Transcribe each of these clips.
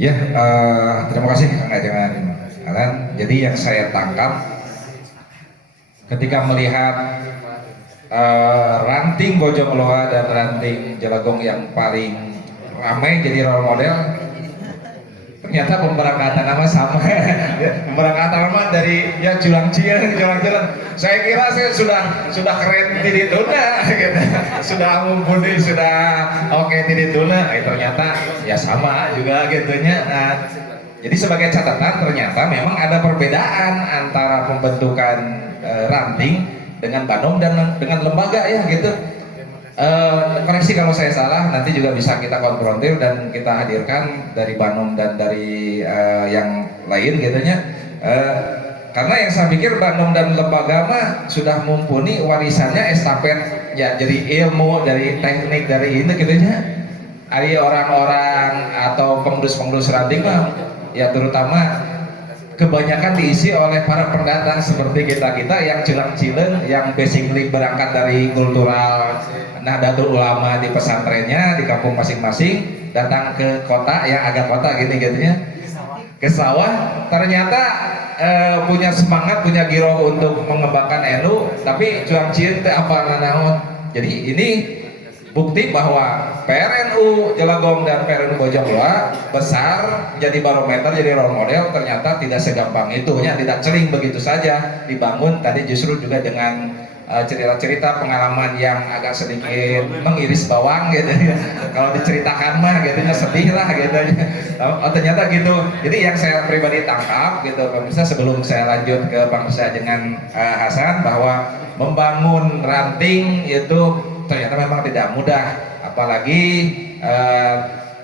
Ya, terima kasih Kang Ajangan Alan. Jadi yang saya tangkap ketika melihat ranting Bojongloa dan ranting Jelagong yang paling ramai jadi role model, ternyata pemberangkatan nama sama. Pemberangkatan nama dari ya Julang Cieng. Saya kira saya sudah keren di tuna, gitu. Sudah mumpuni, sudah oke di tuna. Ternyata ya sama juga gitunya. Nah, jadi sebagai catatan ternyata memang ada perbedaan antara pembentukan ranting dengan banom dan dengan lembaga ya gitu. Koreksi kalau saya salah, nanti juga bisa kita konfrontir dan kita hadirkan dari Banom dan dari yang lain gitunya. Karena yang saya pikir Banom dan lembaga mah sudah mumpuni warisannya estafet ya, jadi ilmu, dari teknik, dari ini gitunya. Ada orang-orang atau pengurus-pengurus ranting mah ya terutama kebanyakan diisi oleh para pendatang seperti kita-kita yang cilang-cileng, yang basically berangkat dari kultural Nahdlatul Ulama di pesantrennya di kampung masing-masing, datang ke kota yang agak kota gini-gitunya, ke sawah, ternyata punya semangat, punya giroh untuk mengembangkan NU, tapi cuang cieun teh apa naon. Jadi ini bukti bahwa PRNU Jelagong dan PRNU Bojongloa besar, jadi barometer, jadi role model, ternyata tidak segampang itu ya, tidak celing begitu saja dibangun. Tadi justru juga dengan cerita-cerita pengalaman yang agak sedikit mengiris bawang gitu ya. Kalau diceritakan mah gitu sedih lah gitu. Oh, ternyata gitu. Jadi yang saya pribadi tangkap gitu pemirsa, sebelum saya lanjut ke Bang Isa dengan Hasan, bahwa membangun ranting itu ternyata memang tidak mudah, apalagi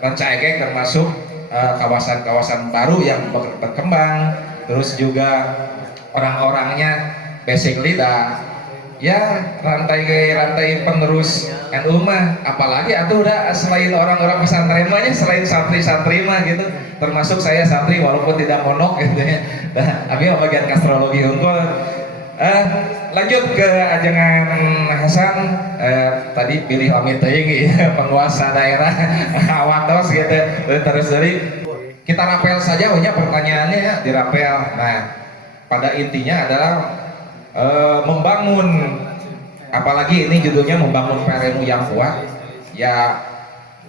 Rancaegeg termasuk kawasan-kawasan baru yang berkembang, terus juga orang-orangnya basically ya rantai penerus NU mah, apalagi atuh udah selain orang-orang pesantren mah, selain santri-santri mah gitu, termasuk saya santri walaupun tidak monok gitu ya. Nah, abi bagian kastrologi unggul. Lanjut ke ajangan Hasan, tadi pilih Amit teuing ya, penguasa daerah awatos gitu. Terus dari kita rapel saja banyak pertanyaannya ya, dirapel. Nah, pada intinya adalah membangun, apalagi ini judulnya membangun PRNU yang kuat, ya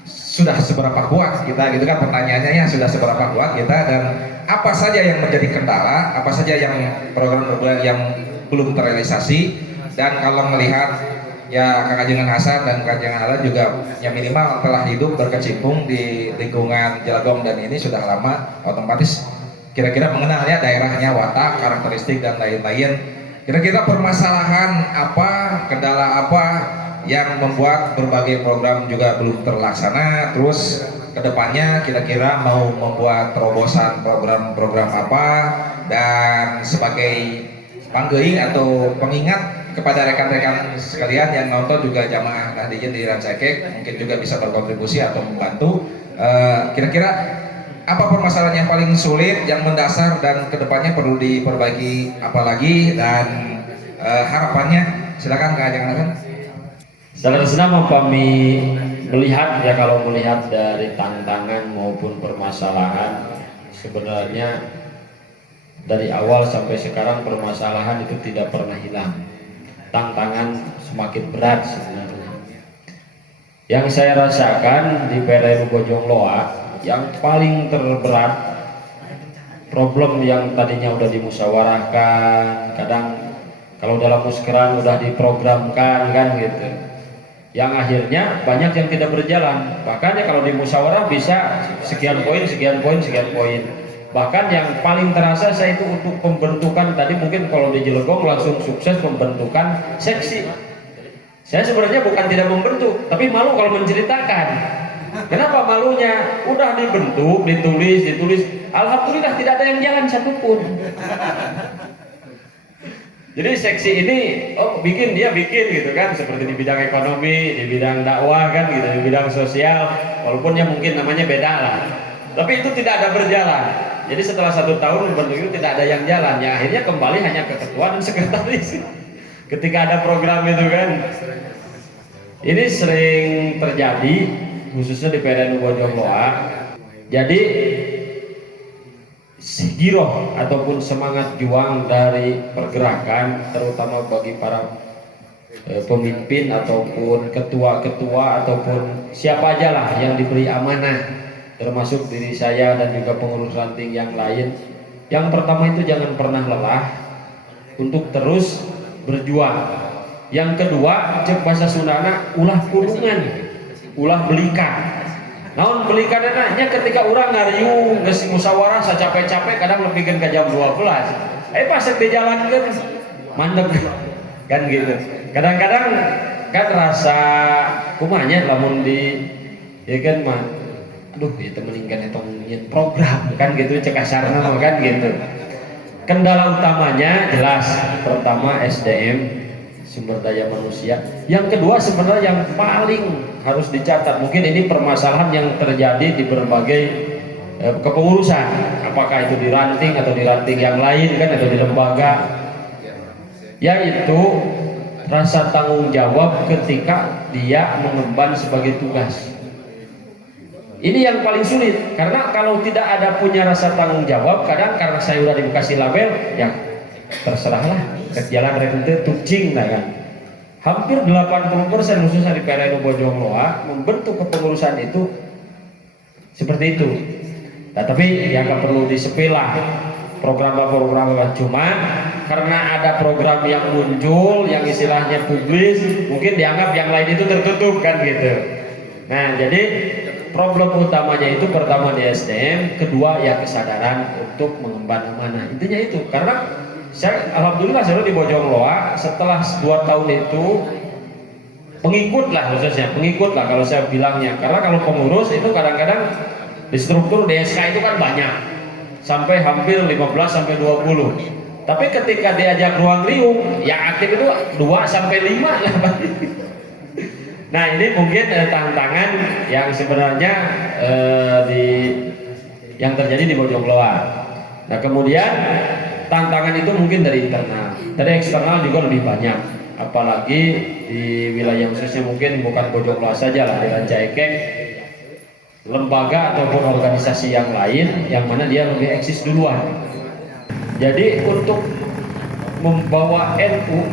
sudah seberapa kuat kita gitu kan, pertanyaannya ya sudah seberapa kuat kita, dan apa saja yang menjadi kendala, apa saja yang program-program yang belum terrealisasi. Dan kalau melihat ya Kang Ajangan Hasan dan Kang Ajangan Alan juga yang minimal telah hidup berkecimpung di lingkungan Jelagong dan ini sudah lama, otomatis kira-kira mengenalnya daerahnya, watak, karakteristik dan lain-lain. Kira-kira permasalahan apa, kendala apa yang membuat berbagai program juga belum terlaksana, terus kedepannya kira-kira mau membuat terobosan program-program apa, dan sebagai panggeuing atau pengingat kepada rekan-rekan sekalian yang nonton juga jamaah Nahdliyin di Rancaegeg mungkin juga bisa berkontribusi atau membantu, kira-kira apa permasalahan yang paling sulit, yang mendasar dan kedepannya perlu diperbaiki apalagi, dan harapannya. Silakan Kak Ajangan. Saudara senang kami melihat ya, kalau melihat dari tantangan maupun permasalahan, sebenarnya dari awal sampai sekarang permasalahan itu tidak pernah hilang. Tantangan semakin berat sebenarnya. Yang saya rasakan di PRNU Bojongloa yang paling terberat, problem yang tadinya udah dimusyawarahkan, kadang kalau dalam muskerang udah diprogramkan kan gitu, yang akhirnya banyak yang tidak berjalan. Bahkan ya kalau di musyawarah bisa sekian poin, bahkan yang paling terasa saya itu untuk pembentukan tadi, mungkin kalau di Jelagong langsung sukses pembentukan seksi. Saya sebenarnya bukan tidak membentuk, tapi malu kalau menceritakan. Kenapa malunya? Udah dibentuk, ditulis, alhamdulillah tidak ada yang jalan satupun. Jadi seksi ini, dia bikin gitu kan, seperti di bidang ekonomi, di bidang dakwah kan gitu, di bidang sosial, walaupun ya mungkin namanya beda lah. Tapi itu tidak ada berjalan. Jadi setelah 1 tahun bentuk itu tidak ada yang jalan, ya akhirnya kembali hanya ke ketua dan sekretaris. Ketika ada program itu kan, ini sering terjadi khususnya di PRNU Bojongloa. Jadi giroh ataupun semangat juang dari pergerakan, terutama bagi para pemimpin ataupun ketua-ketua ataupun siapa aja lah yang diberi amanah, termasuk diri saya dan juga pengurus ranting yang lain. Yang pertama itu jangan pernah lelah untuk terus berjuang. Yang kedua, cek bahasa Sundana, ulah kurungan, ulah belikan. Naon belikan anaknya ketika orang ngariung geus musyawarah sacapek-capek kadang lebihkeun ka jam 12. Pas dijalankeun mandeg kan gitu. Kadang-kadang kan rasa kumanya lamun di ya kan mah aduh itu meninggal etong nyeun program kan gitu cek kasarna mah kan gitu. Kendala utamanya jelas pertama SDM, sumber daya manusia. Yang kedua sebenarnya yang paling harus dicatat, mungkin ini permasalahan yang terjadi di berbagai kepengurusan, apakah itu di ranting atau di ranting yang lain kan atau di lembaga, yaitu rasa tanggung jawab ketika dia mengemban sebagai tugas. Ini yang paling sulit, karena kalau tidak ada punya rasa tanggung jawab, kadang karena saya udah dikasih label, ya terserahlah ke jalan rente tucing nah kan. Hampir 80% khususnya di PRN Bojong Loa membentuk kepengurusan itu seperti itu. Nah, tapi yang nggak perlu disepelah program-program, cuma karena ada program yang muncul yang istilahnya publis, mungkin dianggap yang lain itu tertutup kan gitu. Nah, jadi problem utamanya itu pertama di SDM, kedua ya kesadaran untuk mengemban amanah. Intinya itu, karena saya alhamdulillah saya di Bojong Loa setelah 2 tahun itu pengikut lah, khususnya pengikut lah kalau saya bilangnya, karena kalau pengurus itu kadang-kadang di struktur DSK itu kan banyak sampai hampir 15 sampai 20, tapi ketika diajak ruang riung yang aktif itu 2 sampai 5 lah. Nah ini mungkin tantangan yang sebenarnya yang terjadi di Bojong Loa. Nah kemudian tantangan itu mungkin dari internal, dari eksternal juga lebih banyak, apalagi di wilayah khususnya mungkin bukan Bojong Loa saja lah, di Rancaikek, lembaga ataupun organisasi yang lain yang mana dia lebih eksis duluan. Jadi untuk membawa NU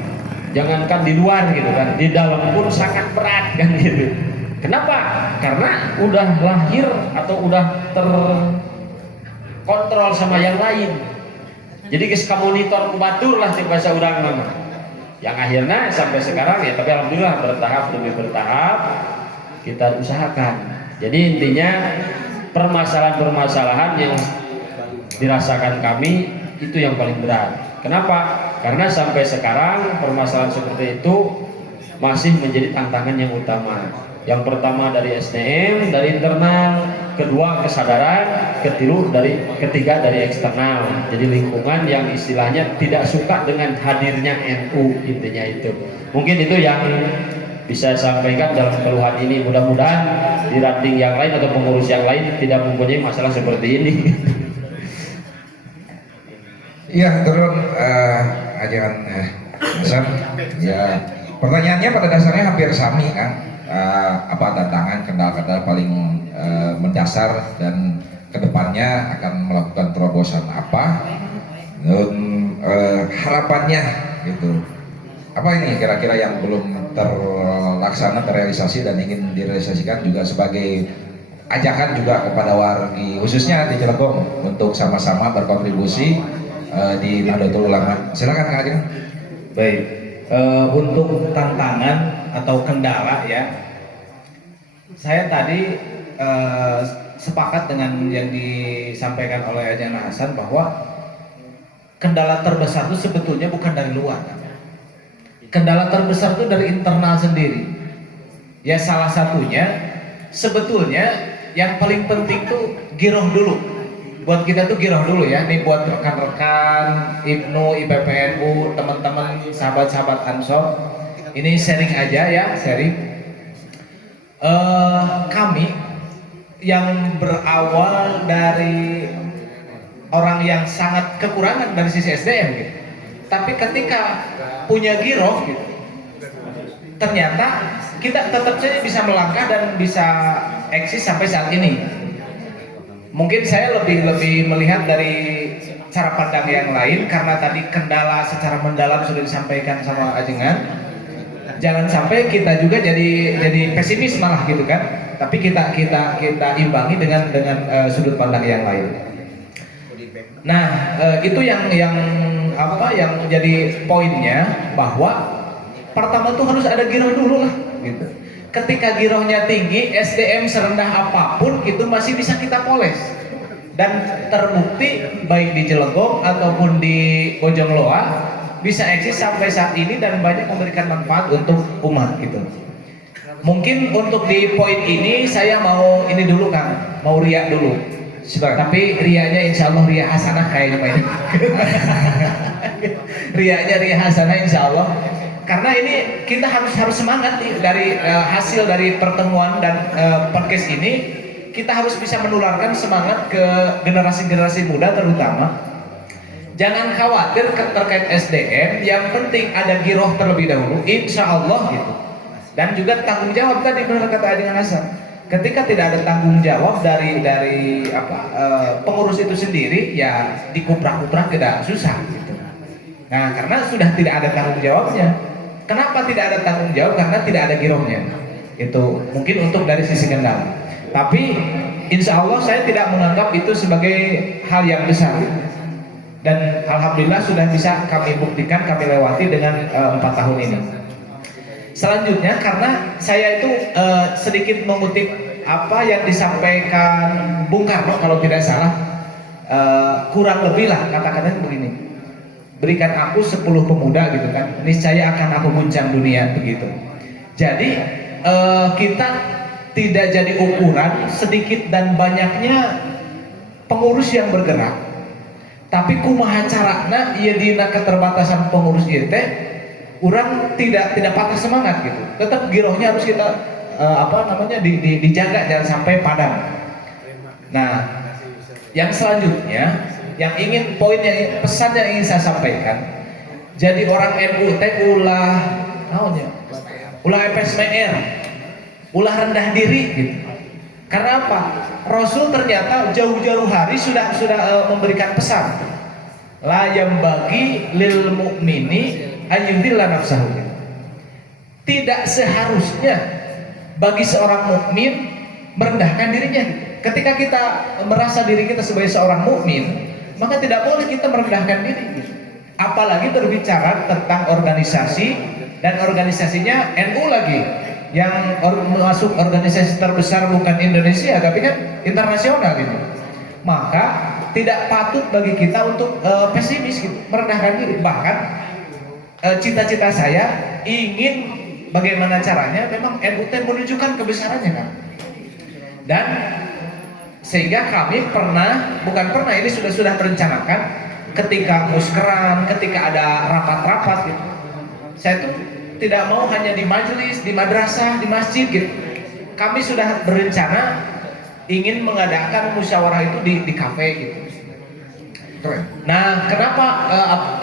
jangankan di luar gitu kan, di dalam pun sangat berat kan gitu. Kenapa? Karena udah lahir atau udah terkontrol sama yang lain. Jadi kita monitor kubatur lah di bahasa urang nama. Yang akhirnya sampai sekarang ya, tapi alhamdulillah bertahap demi bertahap kita usahakan. Jadi intinya permasalahan-permasalahan yang dirasakan kami itu yang paling berat. Kenapa? Karena sampai sekarang permasalahan seperti itu masih menjadi tantangan yang utama. Yang pertama dari SDM, dari internal, kedua kesadaran, ketiga dari eksternal. Jadi lingkungan yang istilahnya tidak suka dengan hadirnya NU, intinya itu. Mungkin itu yang bisa saya sampaikan dalam keluhan ini. Mudah-mudahan di ranting yang lain atau pengurus yang lain tidak mempunyai masalah seperti ini. Iya, turun ajaran Hasan. Ya, pertanyaannya pada dasarnya hampir sami kan. Apa tantangan, kendala-kendala paling mendasar dan kedepannya akan melakukan terobosan apa, dan harapannya gitu. Apa ini kira-kira yang belum terlaksana, terrealisasi dan ingin direalisasikan juga sebagai ajakan juga kepada wargi khususnya di Cilegon untuk sama-sama berkontribusi di Nahdlatul Ulama. Silakan Kak Ajeng. Baik, untuk tantangan atau kendala ya, saya tadi sepakat dengan yang disampaikan oleh Ajeng Hasan bahwa kendala terbesar itu sebetulnya bukan dari luar. Kendala terbesar itu dari internal sendiri. Ya salah satunya sebetulnya yang paling penting tuh giroh dulu. Buat kita tuh giroh dulu ya, nih buat rekan-rekan IPNU, IPPNU, teman-teman, sahabat-sahabat Ansor, ini sharing aja ya, sharing. Kami yang berawal dari orang yang sangat kekurangan dari sisi SDM gitu, tapi ketika punya giroh gitu, ternyata kita tetap saja bisa melangkah dan bisa eksis sampai saat ini. Mungkin saya lebih melihat dari cara pandang yang lain, karena tadi kendala secara mendalam sudah disampaikan sama Ajengan. Jangan sampai kita juga jadi pesimis malah gitu kan. Tapi kita imbangi dengan sudut pandang yang lain. Nah, itu yang jadi poinnya, bahwa pertama tuh harus ada giroh dulu lah gitu. Ketika girohnya tinggi, SDM serendah apapun itu masih bisa kita poles. Dan terbukti baik di Cilegon ataupun di Bojongloa bisa eksis sampai saat ini dan banyak memberikan manfaat untuk umat gitu. Mungkin untuk di poin ini saya mau ini dulu Kang, mau riak dulu. Tapi rianya insya Allah ria hasanah kayaknya Pak ini. Rianya ria hasanah insya Allah. Karena ini kita harus semangat nih dari hasil dari pertemuan dan podcast ini. Kita harus bisa menularkan semangat ke generasi-generasi muda terutama. Jangan khawatir terkait SDM, yang penting ada giroh terlebih dahulu, insya Allah gitu. Dan juga tanggung jawab tadi benar kata Ajengan Hasan. Ketika tidak ada tanggung jawab dari pengurus itu sendiri, ya dikuprak-kuprak tidak susah gitu. Nah, karena sudah tidak ada tanggung jawabnya. Kenapa tidak ada tanggung jawab? Karena tidak ada girohnya. Itu mungkin untuk dari sisi kendala. Tapi insya Allah saya tidak menganggap itu sebagai hal yang besar. Dan alhamdulillah sudah bisa kami buktikan, kami lewati dengan 4 tahun ini. Selanjutnya, karena saya itu sedikit mengutip apa yang disampaikan Bung Karno kalau tidak salah, kurang lebih lah kata-katanya begini, berikan aku 10 pemuda gitu kan, niscaya akan aku guncang dunia begitu. Jadi kita tidak jadi ukuran sedikit dan banyaknya pengurus yang bergerak, tapi kumaha carana ieu dina keterbatasan pengurus ieu teh urang tidak patah semangat gitu. Tetap girohnya harus kita dijaga, jangan sampai padam. Nah, yang selanjutnya pesan yang ingin saya sampaikan, jadi orang NU teh ulah FSMR, ulah rendah diri gitu. Karena apa? Rasul ternyata jauh-jauh hari sudah memberikan pesan, la yambagi lil mu'mini ayyudilla nafsahu. Tidak seharusnya bagi seorang mukmin merendahkan dirinya. Ketika kita merasa diri kita sebagai seorang mukmin, maka tidak boleh kita merendahkan diri. Apalagi berbicara tentang organisasi, dan organisasinya NU lagi, yang masuk organisasi terbesar bukan Indonesia tapi kan internasional gitu. Maka tidak patut bagi kita untuk pesimis gitu, merendahkan diri. Bahkan cita-cita saya ingin bagaimana caranya memang NU menunjukkan kebesarannya kan. Dan sehingga kami ini sudah merencanakan ketika muskeran, ketika ada rapat-rapat gitu. Saya tuh tidak mau hanya di majelis, di madrasah, di masjid gitu. Kami sudah berencana ingin mengadakan musyawarah itu di kafe gitu. Nah, kenapa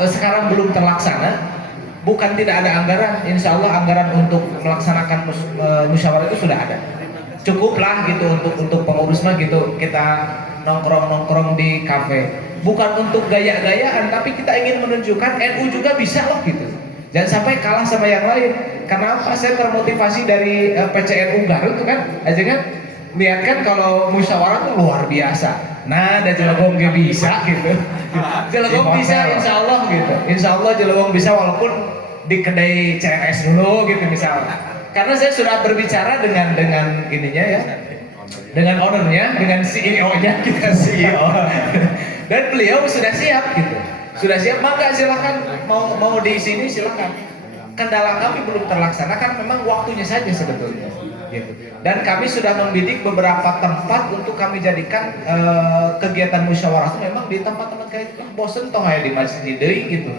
sekarang belum terlaksana? Bukan tidak ada anggaran, insya Allah anggaran untuk melaksanakan musyawarah itu sudah ada. Cukuplah gitu untuk pengurus mah gitu, kita nongkrong di kafe. Bukan untuk gaya-gayaan, tapi kita ingin menunjukkan NU juga bisa loh gitu. Jangan sampai kalah sama yang lain. Kenapa saya termotivasi dari PCNU Garut itu kan, aja kan lihat kan kalau musyawarah tuh luar biasa. Nah, ada Cilegon gak bisa gitu. Cilegon bisa insya Allah gitu. Insya Allah Cilegon bisa walaupun di kedai CRS dulu gitu misalnya. Karena saya sudah berbicara dengan ininya ya, dengan ownernya, dengan CEO-nya, kita CEO. Dan beliau sudah siap gitu. Sudah siap, maka silakan mau di sini silakan. Kendala kami belum terlaksana kan memang waktunya saja sebetulnya. Gitu. Dan kami sudah membidik beberapa tempat untuk kami jadikan kegiatan musyawarah itu memang di tempat-tempat kayak itu. Bosen toh kayak di masjid deui gitu.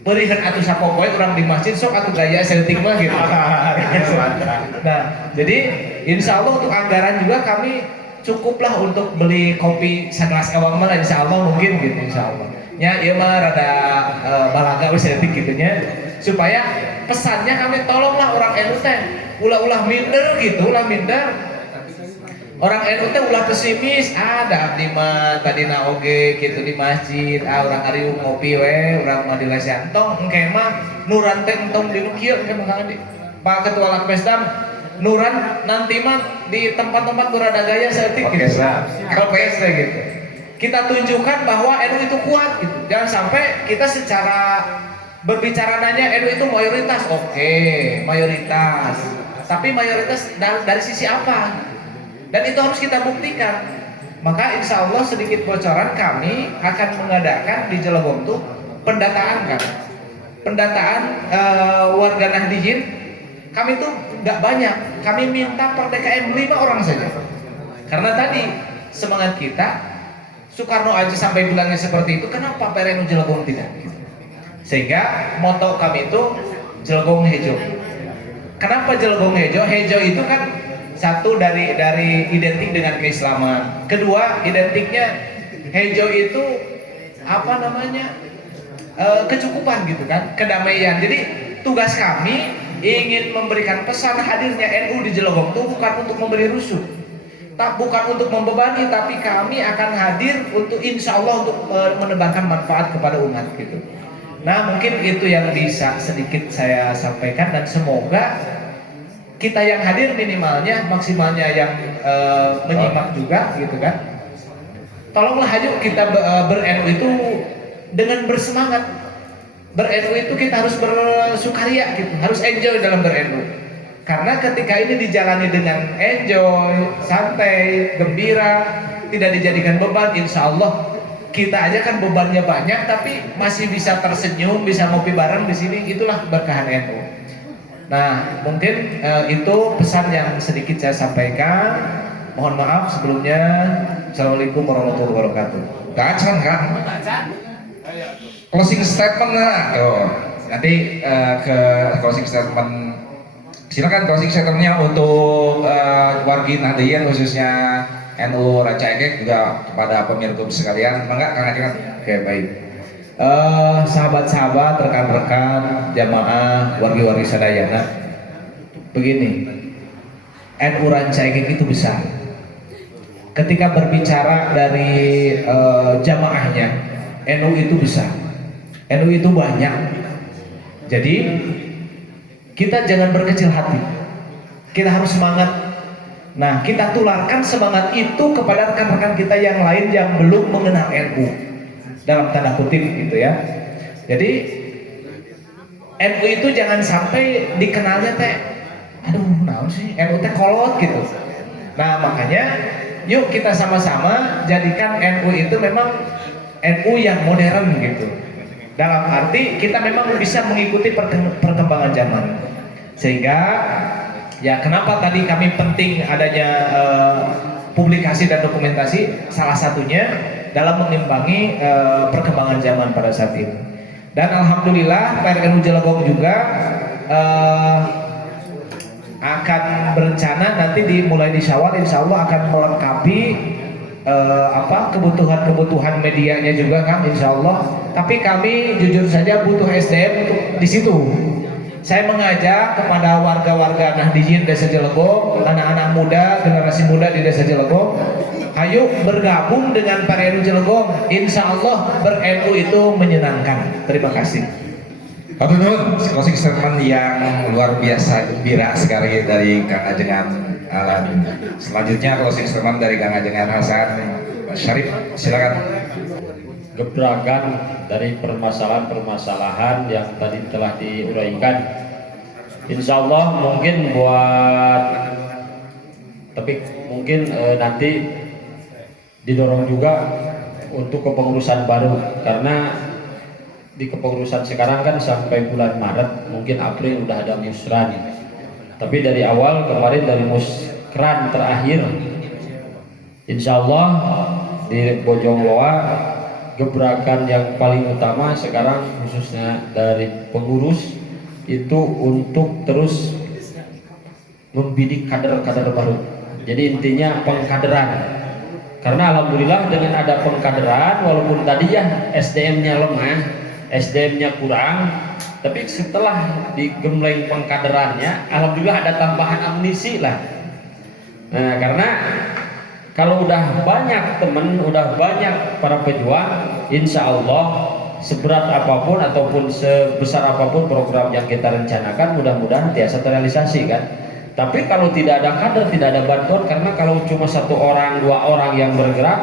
Berikan atuh sapopoe orang di masjid sok atuh gaya setting mah gitu. Nah, jadi insya Allah untuk anggaran juga kami cukuplah untuk beli kopi segelas ewang mah insya Allah mungkin gitu insya Allah. Ya, iya mah rada balaga wis etik gitunya supaya pesannya kami tolonglah orang NU teh ulah minder gitu, ulah minder. Orang NU teh ulah pesimis, ada abdi mah tadina oge gitu di masjid, urang ari ngopi we, urang mah di lesehan tong engke mah nuran teh entong di nu kieu engke mah di Pak Ketua Lakpesdam nuran nanti mah di tempat-tempat berada gaya seetik gitu. LPS gitu. Kita tunjukkan bahwa NU itu kuat gitu. Jangan sampai kita secara berbicara nanya NU itu mayoritas, oke, mayoritas. Tapi mayoritas dari sisi apa? Dan itu harus kita buktikan. Maka insya Allah sedikit bocoran, kami akan mengadakan di Jelebong tuh pendataan kan. Pendataan warga Nahdiyin. Kami tuh nggak banyak. Kami minta per DKM 5 orang saja. Karena tadi semangat kita, Soekarno aja sampai bilangnya seperti itu, kenapa PRNU Jelebong tidak? Sehingga moto kami itu Jelebong Hejo. Kenapa Jelebong Hejo? Hejo itu kan satu dari identik dengan keislaman. Kedua, identiknya Hejo itu apa namanya? Kecukupan gitu kan, kedamaian. Jadi tugas kami ingin memberikan pesan hadirnya NU di Jelebong itu bukan untuk memberi rusuh, bukan untuk membebani, tapi kami akan hadir untuk insya Allah untuk menebarkan manfaat kepada umat gitu. Nah mungkin itu yang bisa sedikit saya sampaikan, dan semoga kita yang hadir minimalnya maksimalnya yang menyimak juga gitu kan. Tolonglah ayo kita ber-NU itu dengan bersemangat. Ber-NU itu kita harus bersukaria gitu, harus enjoy dalam ber-NU. Karena ketika ini dijalani dengan enjoy, santai, gembira, tidak dijadikan beban, insya Allah kita aja kan bebannya banyak, tapi masih bisa tersenyum, bisa ngopi bareng di sini, itulah berkahan NU. Nah, mungkin itu pesan yang sedikit saya sampaikan. Mohon maaf sebelumnya. Assalamualaikum warahmatullahi wabarakatuh. Gacan kan? Closing statement lah. Yo, nanti ke closing statement. Silakan closing statementnya untuk wargi Nahdiyin khususnya NU Ranca Ekek, juga kepada pemirsa sekalian. Mangga Kang Ajeng. Oke, baik. Sahabat-sahabat, rekan-rekan, jamaah, wargi-wargi sadayana, begini, NU Ranca Ekek itu besar. Ketika berbicara dari jamaahnya, NU itu besar, NU itu banyak. Jadi kita jangan berkecil hati, kita harus semangat. Nah, kita tularkan semangat itu kepada rekan-rekan kita yang lain yang belum mengenal NU. Dalam tanda kutip gitu ya. Jadi NU itu jangan sampai dikenalnya teh, aduh naon sih NU teh kolot gitu. Nah makanya yuk kita sama-sama jadikan NU itu memang NU yang modern gitu. Dalam arti kita memang bisa mengikuti perkembangan zaman. Sehingga ya kenapa tadi kami penting adanya publikasi dan dokumentasi, salah satunya dalam mengimbangi perkembangan zaman pada saat ini. Dan alhamdulillah PRNU Jelebong juga akan berencana nanti dimulai di Syawal, insya Allah akan melengkapi kebutuhan medianya juga kan, insya Allah. Tapi kami jujur saja butuh SDM untuk di situ. Saya mengajak kepada warga-warga Nahdiyin Desa Jelebong, anak-anak muda, generasi muda di Desa Jelebong, ayo bergabung dengan PRNU Jelebong. Insya Allah ber-NU itu menyenangkan. Terima kasih. Atur nuhun, closing statement yang luar biasa gembira sekali dari Kang Ajengan Alan. Selanjutnya closing statement dari Kang Ajengan Hasan Syarif, silakan. Gebrakan dari permasalahan-permasalahan yang tadi telah diuraikan, insya Allah mungkin buat, tapi mungkin nanti didorong juga untuk kepengurusan baru, karena di kepengurusan sekarang kan sampai bulan Maret, mungkin April udah ada musran, tapi dari awal kemarin dari muskran terakhir, insya Allah di Bojongloa gebrakan yang paling utama sekarang khususnya dari pengurus itu untuk terus membidik kader-kader baru. Jadi intinya pengkaderan. Karena alhamdulillah dengan ada pengkaderan, walaupun tadi ya SDM-nya lemah, SDM-nya kurang, tapi setelah digembleng pengkaderannya, alhamdulillah ada tambahan amunisi lah. Nah, karena Kalau udah banyak teman, udah banyak para pejuang, insya Allah seberat apapun ataupun sebesar apapun program yang kita rencanakan, mudah-mudahan biasa terrealisasi kan. Tapi kalau tidak ada kader, tidak ada bantuan, karena kalau cuma 1 orang 2 orang yang bergerak,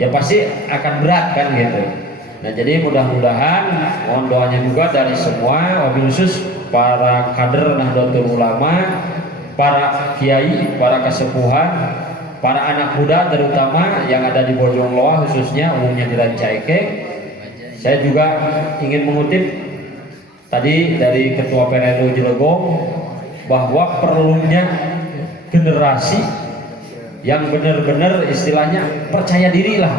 ya pasti akan berat kan gitu. Nah jadi mudah-mudahan mohon doanya juga dari semua, wabil khusus para kader Nahdlatul Ulama, para kiai, para kesepuhan, para anak muda terutama yang ada di Bojongloa khususnya, umumnya di Rancaikek. Saya juga ingin mengutip tadi dari Ketua PRNU Cilegon bahwa perlunya generasi yang benar-benar istilahnya percaya diri lah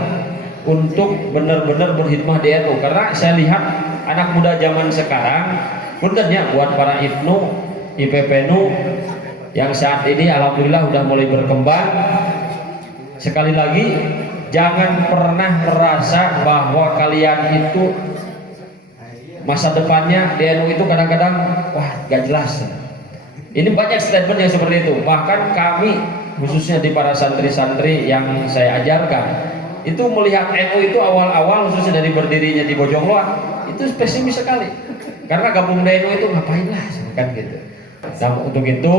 untuk benar-benar berkhidmah di NU. Karena saya lihat anak muda zaman sekarang, puntennya buat para IPNU, IPPNU yang saat ini alhamdulillah udah mulai berkembang. Sekali lagi, jangan pernah merasa bahwa kalian itu masa depannya di NU itu kadang-kadang wah gak jelas. Ini banyak statement yang seperti itu. Bahkan kami khususnya di para santri-santri yang saya ajarkan itu melihat NU itu awal-awal khususnya dari berdirinya di Bojongloa itu pesimis sekali, karena gabung di NU itu ngapain lah kan gitu. Nah untuk itu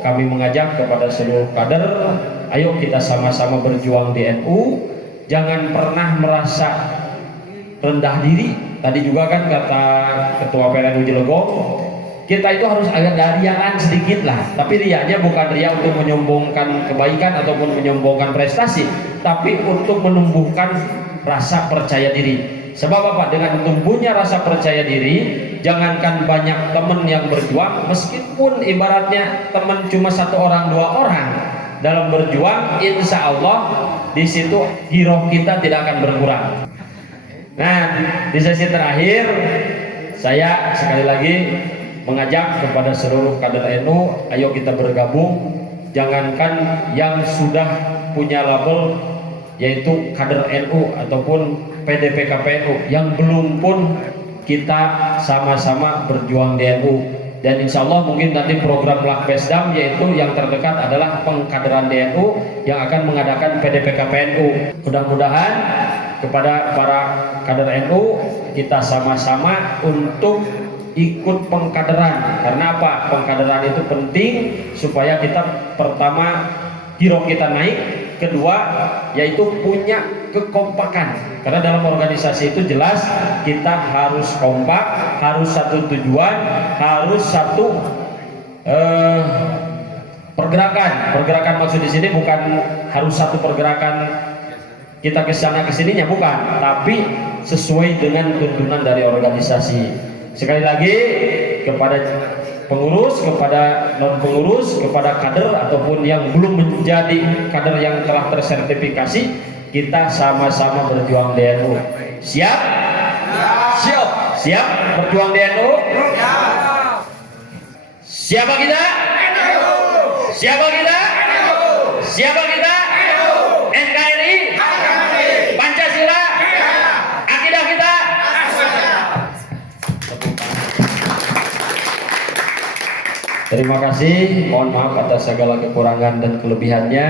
kami mengajak kepada seluruh kader, ayo kita sama-sama berjuang di NU, jangan pernah merasa rendah diri. Tadi juga kan kata Ketua PRNU Cilegon, kita itu harus ada riaan sedikit lah, tapi riaknya bukan riak untuk menyombongkan kebaikan ataupun menyombongkan prestasi, tapi untuk menumbuhkan rasa percaya diri. Sebab apa? Dengan tumbuhnya rasa percaya diri, jangankan banyak teman yang berjuang, meskipun ibaratnya teman cuma 1 orang 2 orang dalam berjuang, insya Allah di situ giroh kita tidak akan berkurang. Nah, di sesi terakhir saya sekali lagi mengajak kepada seluruh kader NU, ayo kita bergabung. Jangankan yang sudah punya label yaitu kader NU ataupun PDPKPNU, yang belum pun kita sama-sama berjuang di NU. Dan insya Allah mungkin nanti program Lakbesdam yaitu yang terdekat adalah pengkaderan di NU yang akan mengadakan PDPKPNU. Mudah-mudahan kepada para kader NU kita sama-sama untuk ikut pengkaderan. Karena apa? Pengkaderan itu penting supaya kita pertama giroh kita naik, kedua yaitu punya kekompakan. Karena dalam organisasi itu jelas kita harus kompak, harus satu tujuan, harus satu pergerakan. Pergerakan maksud di sini bukan harus satu pergerakan kita ke sana ke sininya, bukan, tapi sesuai dengan tuntunan dari organisasi. Sekali lagi kepada pengurus, kepada non pengurus, kepada kader ataupun yang belum menjadi kader yang telah tersertifikasi, kita sama-sama berjuang di NU. Siap? Siap. Siap berjuang di NU? Siapa kita? Siapa kita? Siapa kita? NKRI? Pancasila? Akidah kita? Terima kasih, mohon maaf atas segala kekurangan dan kelebihannya.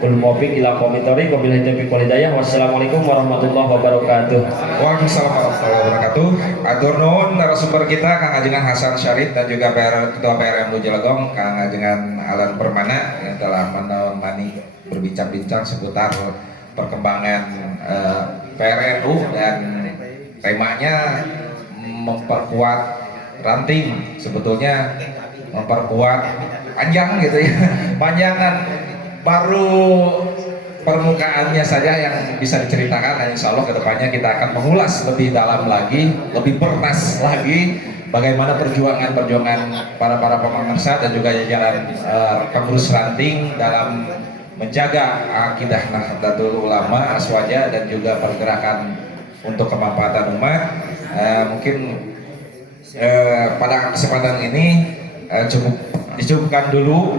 Qul muwaffiq ila aqwamit thoriq, wabillahi taufiq wal hidayah. Wassalamualaikum warahmatullahi wabarakatuh. Waalaikumsalam warahmatullahi wabarakatuh. Atur nuhun narasumber kita Kang Ajengan Hasan Syarif dan juga Ketua PRNU Cilegon Kang Ajengan Alan Permana yang telah menemani berbincang-bincang seputar perkembangan PRNU dan temanya memperkuat ranting, sebetulnya memperkuat panjang gitu ya, panjangan baru permukaannya saja yang bisa diceritakan. Dan insya Allah kedepannya kita akan mengulas lebih dalam lagi, lebih bernas lagi bagaimana perjuangan para pemirsa dan juga jajaran pengurus ranting dalam menjaga akidah Nahdlatul Ulama, Aswaja dan juga pergerakan untuk kemanfaatan umat. Mungkin pada kesempatan ini dicukupkan dulu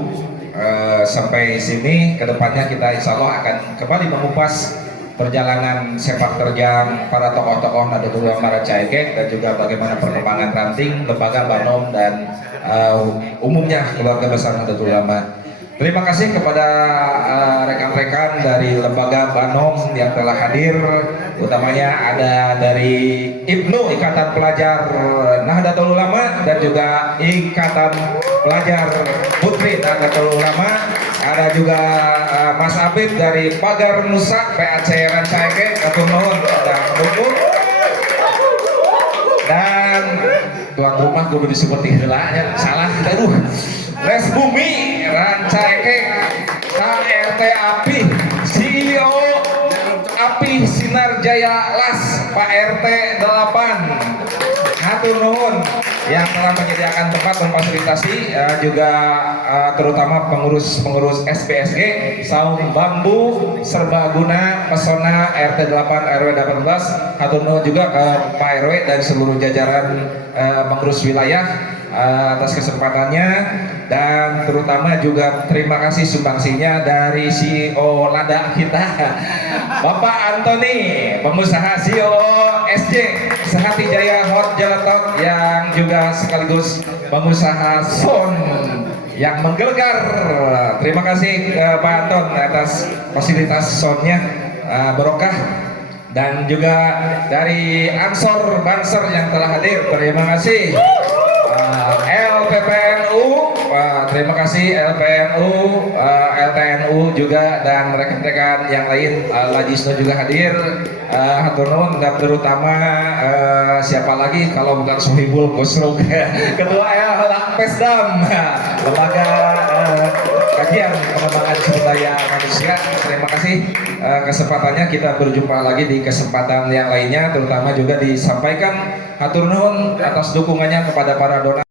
sampai sini. Kedepannya kita insya Allah akan kembali mengupas perjalanan sepak terjang para tokoh-tokoh Nahdlatul Ulama Rancaikek dan juga bagaimana perkembangan ranting, lembaga Banom dan umumnya keluarga besar Nahdlatul Ulama. Terima kasih kepada rekan-rekan dari lembaga Banom yang telah hadir, utamanya ada dari IPNU Ikatan Pelajar Nahdlatul Ulama dan juga Ikatan Pelajar Putri Nahdlatul Ulama, ada juga Mas Abid dari Pagar Nusa PAC Rancaege, atur nuhun dan dukung. Dan tuan rumah kudu disebutin heula nya salah aduh. Les Bumi Rancaege KRT API CEO API Sinar Jaya Las Pak RT 8 hatur nuhun yang telah menyediakan tempat memfasilitasi, juga terutama pengurus SPSG Saung Bambu Serbaguna Pesona RT 8 RW 18, hatur nuhun juga ke Pak RW dan seluruh jajaran pengurus wilayah atas kesempatannya, dan terutama juga terima kasih sumbangsinya dari CEO Lada kita Bapak Antoni, pengusaha CEO SJ Sehati Jaya Hot Jalatot, yang juga sekaligus pengusaha sound yang menggelegar. Terima kasih Pak Anton atas fasilitas soundnya, barokah. Dan juga dari Ansor Banser yang telah hadir, terima kasih. LPPNU, terima kasih LPNU, LTNU juga, dan rekan-rekan yang lain, Lajisno juga hadir, hatur nuhun, dan terutama siapa lagi kalau bukan Sohibul Gosrog Ketua Pesdam, lembaga kajian pengembangan sumber daya manusia. Terima kasih kesempatannya, kita berjumpa lagi di kesempatan yang lainnya, terutama juga disampaikan hatur nuhun atas dukungannya kepada para donatur.